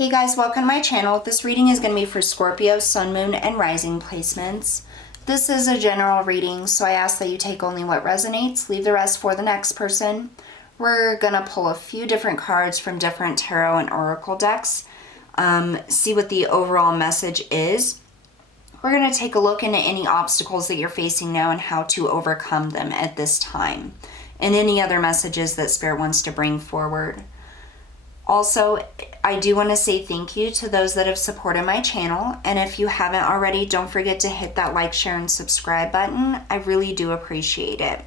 Hey guys, welcome to my channel. This reading is going to be for Scorpio, Sun, Moon, and Rising placements. This is a general reading, so I ask that you take only what resonates, leave the rest for the next person. We're going to pull a few different cards from different tarot and oracle decks, see what the overall message is. We're going to take a look into any obstacles that you're facing now and how to overcome them at this time, and any other messages that Spirit wants to bring forward. Also, I do want to say thank you to those that have supported my channel. And if you haven't already, don't forget to hit that like, share, and subscribe button. I really do appreciate it.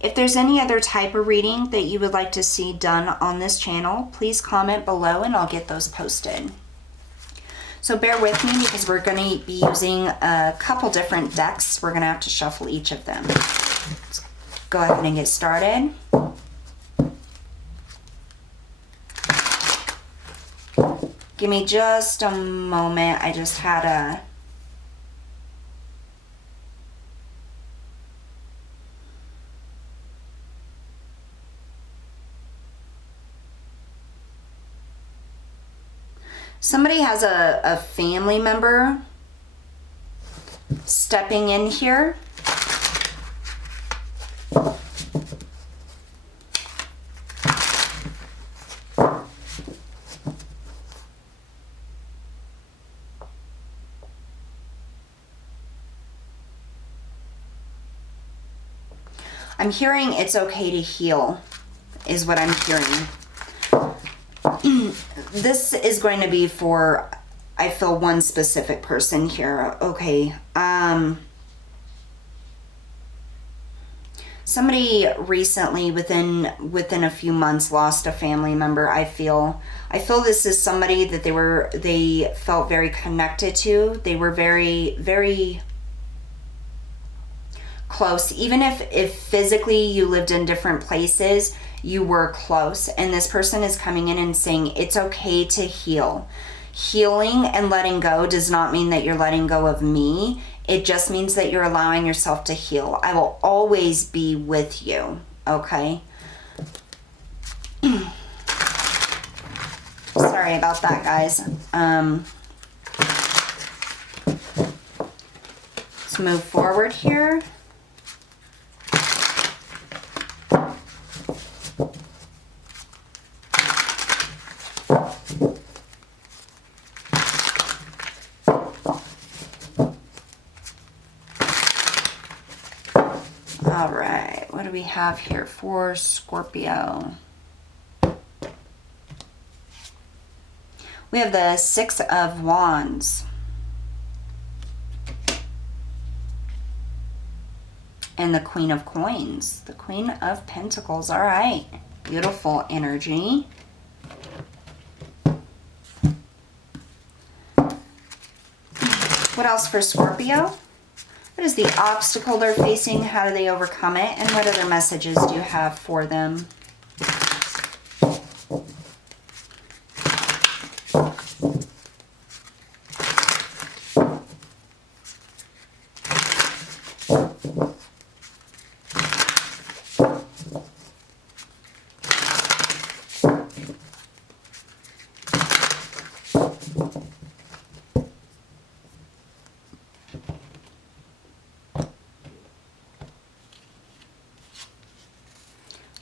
If there's any other type of reading that you would like to see done on this channel, please comment below and I'll get those posted. So bear with me because we're going to be using a couple different decks. We're going to have to shuffle each of them. Let's go ahead and get started. Give me just a moment. I just had a... Somebody has a family member stepping in here. I'm hearing it's okay to heal, is what I'm hearing. This is going to be for, I feel, one specific person here. Okay. Somebody recently, within a few months, lost a family member. I feel this is somebody that they felt very connected to. They were very, very close. Even if physically you lived in different places, you were close. And this person is coming in and saying it's okay to heal. Healing and letting go does not mean that you're letting go of me. It just means that you're allowing yourself to heal. I will always be with you. Okay? Sorry about that, guys. Let's move forward here. All right, what do we have here for Scorpio? We have the Six of Wands and the Queen of Coins, the Queen of Pentacles. All right, beautiful energy. What else for Scorpio? What is the obstacle they're facing? How do they overcome it? And what other messages do you have for them?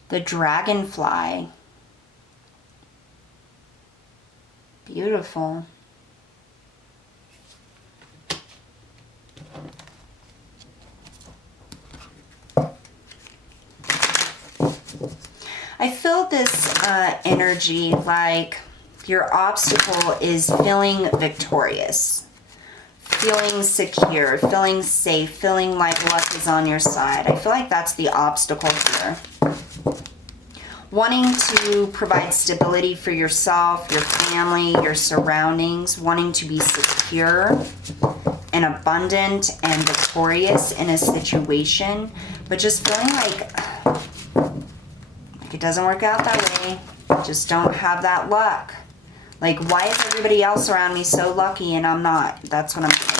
The Dragonfly. Beautiful. I feel this energy like your obstacle is feeling victorious, feeling secure, feeling safe, feeling like luck is on your side. I feel like that's the obstacle here. Wanting to provide stability for yourself, your family, your surroundings, wanting to be secure and abundant and victorious in a situation, but just feeling like it doesn't work out that way. Just don't have that luck. Like, why is everybody else around me so lucky and I'm not? That's what I'm saying.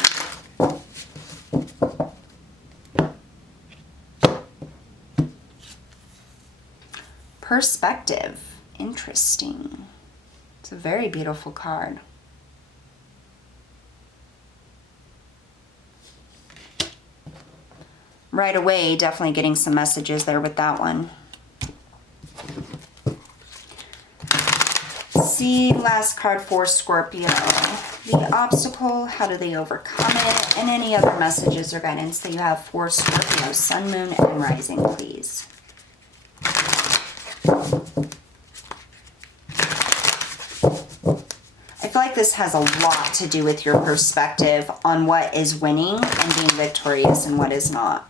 Perspective. Interesting. It's a very beautiful card. Right away, definitely getting some messages there with that one. See, last card for Scorpio. The obstacle, how do they overcome it? And any other messages or guidance that you have for Scorpio, Sun, Moon, and Rising, please. I feel like this has a lot to do with your perspective on what is winning and being victorious and what is not.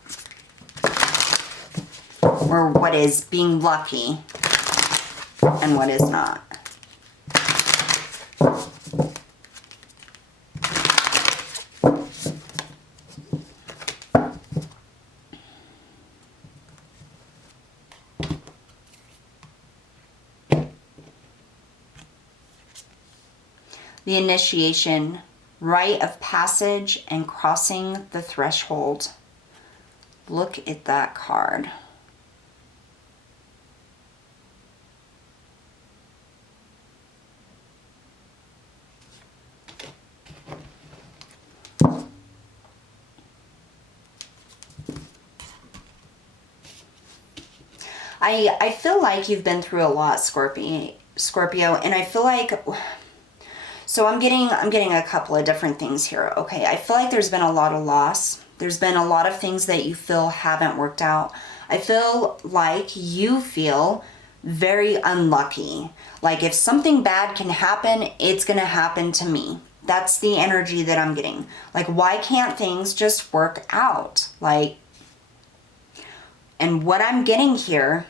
Or what is being lucky and what is not. The initiation, rite of passage, and crossing the threshold. Look at that card. I feel like you've been through a lot, Scorpio, and I feel like, so I'm getting a couple of different things here. Okay, I feel like there's been a lot of loss. There's been a lot of things that you feel haven't worked out. I feel like you feel very unlucky. Like if something bad can happen, it's gonna happen to me. That's the energy that I'm getting. Like, why can't things just work out? Like, and what I'm getting here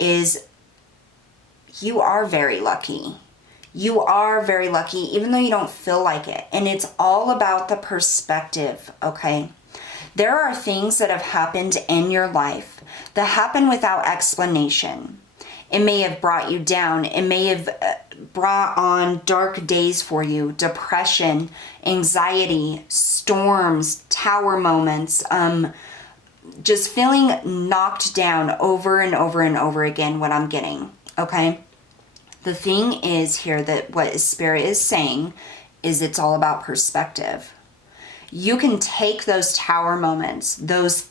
is you are very lucky. You are very lucky, even though you don't feel like it. And it's all about the perspective, okay? There are things that have happened in your life that happen without explanation. It may have brought you down. It may have brought on dark days for you, depression, anxiety, storms, tower moments, just feeling knocked down over and over and over again, what I'm getting, okay? The thing is here that what Spirit is saying is it's all about perspective. You can take those tower moments, those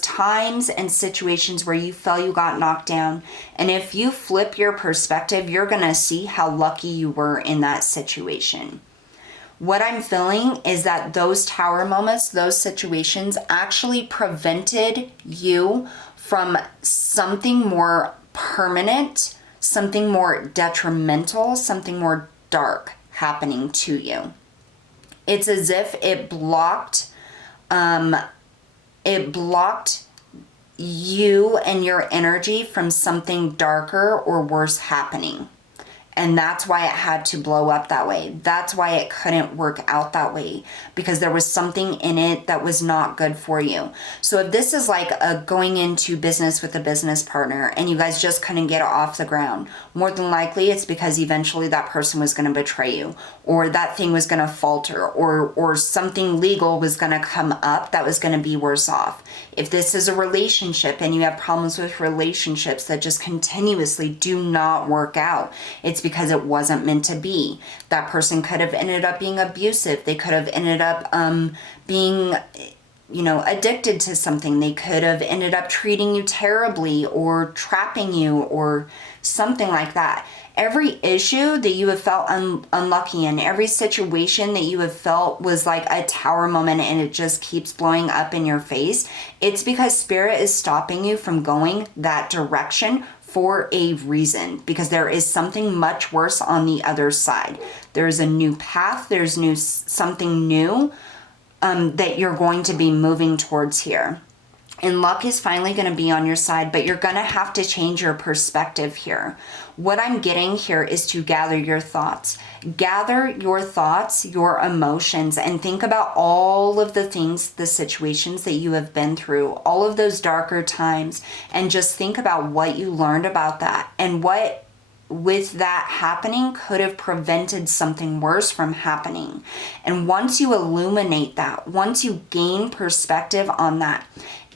times and situations where you felt you got knocked down, and if you flip your perspective, you're going to see how lucky you were in that situation. What I'm feeling is that those tower moments, those situations actually prevented you from something more permanent, something more detrimental, something more dark happening to you. It's as if it blocked you and your energy from something darker or worse happening. And that's why it had to blow up that way. That's why it couldn't work out that way, because there was something in it that was not good for you. So if this is like going into business with a business partner and you guys just couldn't get it off the ground, more than likely it's because eventually that person was going to betray you, or that thing was going to falter, or something legal was going to come up that was going to be worse off. If this is a relationship and you have problems with relationships that just continuously do not work out, it's because it wasn't meant to be. That person could have ended up being abusive. They could have ended up being, addicted to something. They could have ended up treating you terribly or trapping you or something like that. Every issue that you have felt unlucky in, every situation that you have felt was like a tower moment and it just keeps blowing up in your face, it's because Spirit is stopping you from going that direction for a reason, because there is something much worse on the other side. There's a new path, there's something new that you're going to be moving towards here. And luck is finally going to be on your side, but you're going to have to change your perspective here. What I'm getting here is to gather your thoughts. Gather your thoughts, your emotions, and think about all of the things, the situations that you have been through, all of those darker times, and just think about what you learned about that and what with that happening could have prevented something worse from happening. And once you illuminate that, once you gain perspective on that,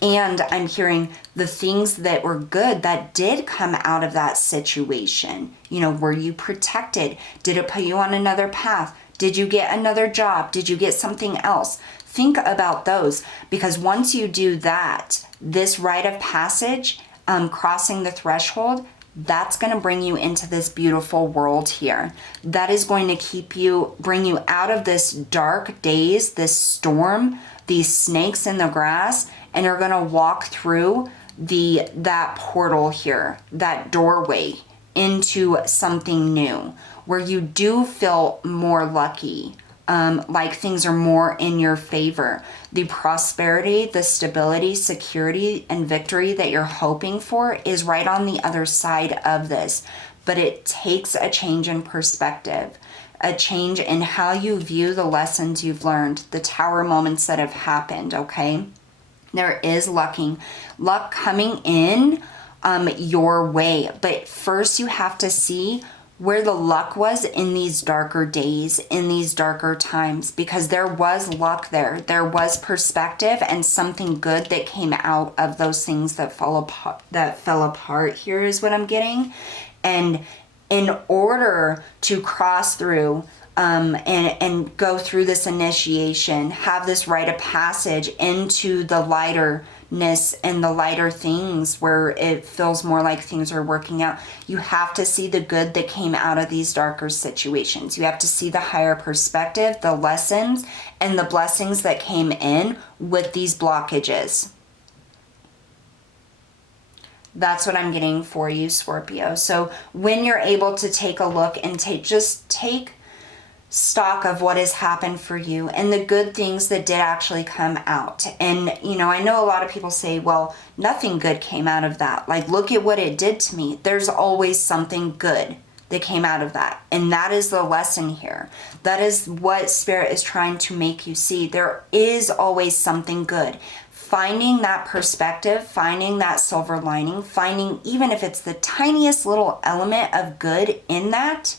And I'm hearing the things that were good that did come out of that situation. You know, were you protected? Did it put you on another path? Did you get another job? Did you get something else? Think about those, because once you do that, this rite of passage, crossing the threshold, that's going to bring you into this beautiful world here. That is going to bring you out of this dark days, this storm, these snakes in the grass, and you're going to walk through that portal here, that doorway into something new, where you do feel more lucky, like things are more in your favor. The prosperity, the stability, security, and victory that you're hoping for is right on the other side of this. But it takes a change in perspective, a change in how you view the lessons you've learned, the tower moments that have happened, okay? There is luck coming in your way. But first you have to see where the luck was in these darker days, in these darker times, because there was luck there. There was perspective and something good that came out of those things that fell apart. Here is what I'm getting. And in order to cross through and go through this initiation, have this rite of passage into the lighterness and the lighter things where it feels more like things are working out, you have to see the good that came out of these darker situations. You have to see the higher perspective, the lessons, and the blessings that came in with these blockages. That's what I'm getting for you, Scorpio. So when you're able to take a look and take stock of what has happened for you and the good things that did actually come out. And, you know, I know a lot of people say, well, nothing good came out of that. Like, look at what it did to me. There's always something good that came out of that. And that is the lesson here. That is what Spirit is trying to make you see. There is always something good. Finding that perspective, finding that silver lining, finding, even if it's the tiniest little element of good in that,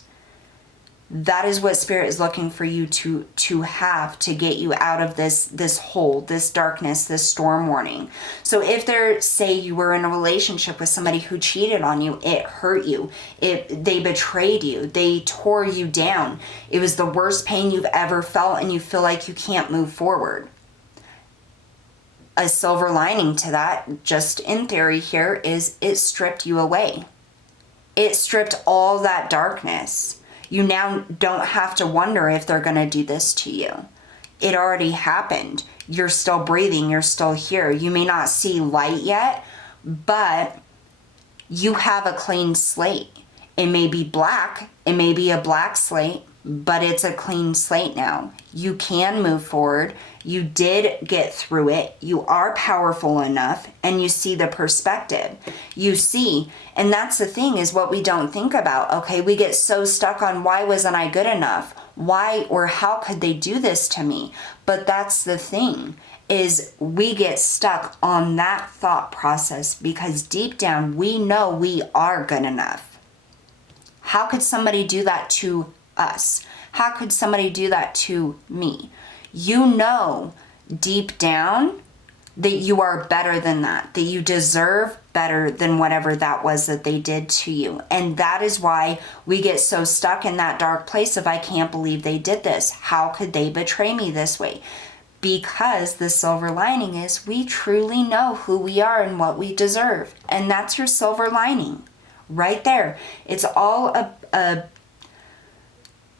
that is what Spirit is looking for you to have to get you out of this hole, this darkness, this storm warning. So if say you were in a relationship with somebody who cheated on you, it hurt you, they betrayed you, they tore you down, it was the worst pain you've ever felt, and you feel like you can't move forward. A silver lining to that, just in theory here, is it stripped you away. It stripped all that darkness. You now don't have to wonder if they're going to do this to you. It already happened. You're still breathing. You're still here. You may not see light yet, but you have a clean slate. It may be black. It may be a black slate, but it's a clean slate now. You can move forward. You did get through it. You are powerful enough, and you see the perspective. You see, and that's the thing, is what we don't think about. Okay, we get so stuck on, why wasn't I good enough? Why or how could they do this to me? But that's the thing, is we get stuck on that thought process because deep down we know we are good enough. How could somebody do that to us? How could somebody do that to me? You know deep down that you are better than that you deserve better than whatever that was that they did to you. And that is why we get so stuck in that dark place of, I can't believe they did this. How could they betray me this way? Because the silver lining is we truly know who we are and what we deserve. And that's your silver lining right there. It's all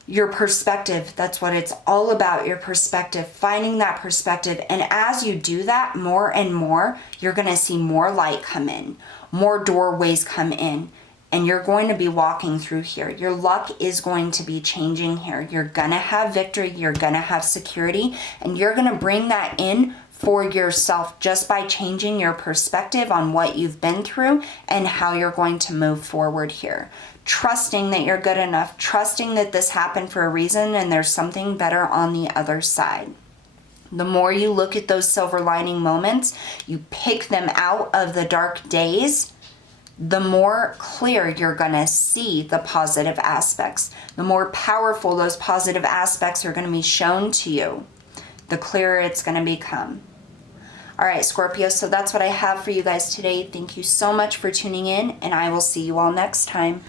your perspective. That's what it's all about, your perspective, finding that perspective. And as you do that more and more, you're going to see more light come in, more doorways come in, and you're going to be walking through here. Your luck is going to be changing here. You're going to have victory, you're going to have security, and you're going to bring that in for yourself just by changing your perspective on what you've been through and how you're going to move forward here. Trusting that you're good enough, trusting that this happened for a reason and there's something better on the other side. The more you look at those silver lining moments, you pick them out of the dark days, the more clear you're going to see the positive aspects. The more powerful those positive aspects are going to be shown to you, the clearer it's going to become. All right, Scorpio, so that's what I have for you guys today. Thank you so much for tuning in, and I will see you all next time.